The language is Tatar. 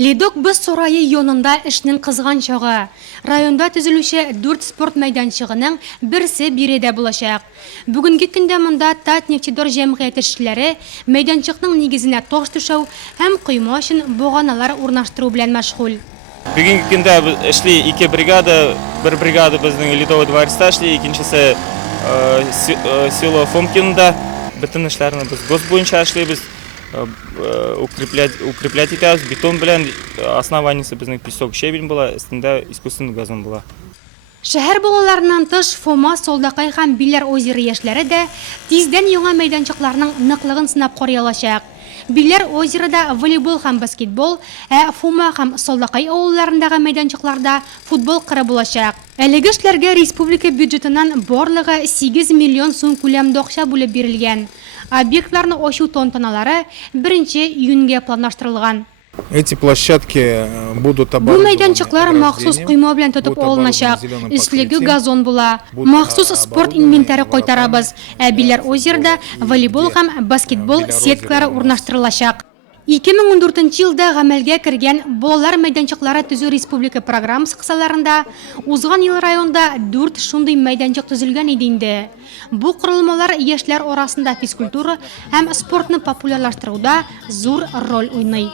Ледок біз сорайы йонында ішінің қызған шағы. Районда түзілуші 4 спорт майданшығының бірсі биреде болашақ. Бүгінгі күнде мұнда Татнефтедор жәмғияты ішшілері майданшықның негізіне тоғыз түшау әм құйма үшін боғаналар орнаштыру білен мәшғул. Бүгінгі күнде ішли 2 бригада, бір бригада біздің Ледовый дворецта ішли, екіншісі село Фомкинда. Бүтін ішлеріні біз гос бойынша ішли, біз укреплять етеміз, бетон білен, основаниясы біздің песок щебень была, үстінде искусственный газон была. Шәһәр болаларынан тыш Фома, Солдақай һәм Билер озері ешлері де тизден яңа майданчықларының нықлығын сынап қорыялашақ. Билер озерida волейбол һәм баскетбол, Фома һәм Солдақай ауылларындағы майданчықларда футбол қыры болашақ. Әлеге эшләргә республика бюджетынан барлыгы 8 миллион сум күләмдә акча бүлеп бирелгән. Объектларны ачу тантаналары 1 июньгә планлаштырылган. Эти площадки будут Бу майданчыклар махсус койма белән тотып алыначак. Өслеге газон була. Махсус спорт инвентары кайтарабыз. Билер озерда волейбол һәм баскетбол сеткалары урнаштырылачак. 2014 елда гамәлгә кергән балалар майданчыклары төзү республика программасы кысаларында узган ел районда 4 шундый майданчык төзелгән иде инде. Бу корылмалар яшьләр арасында физкультура һәм спортны популярлаштыруда зур роль уйный.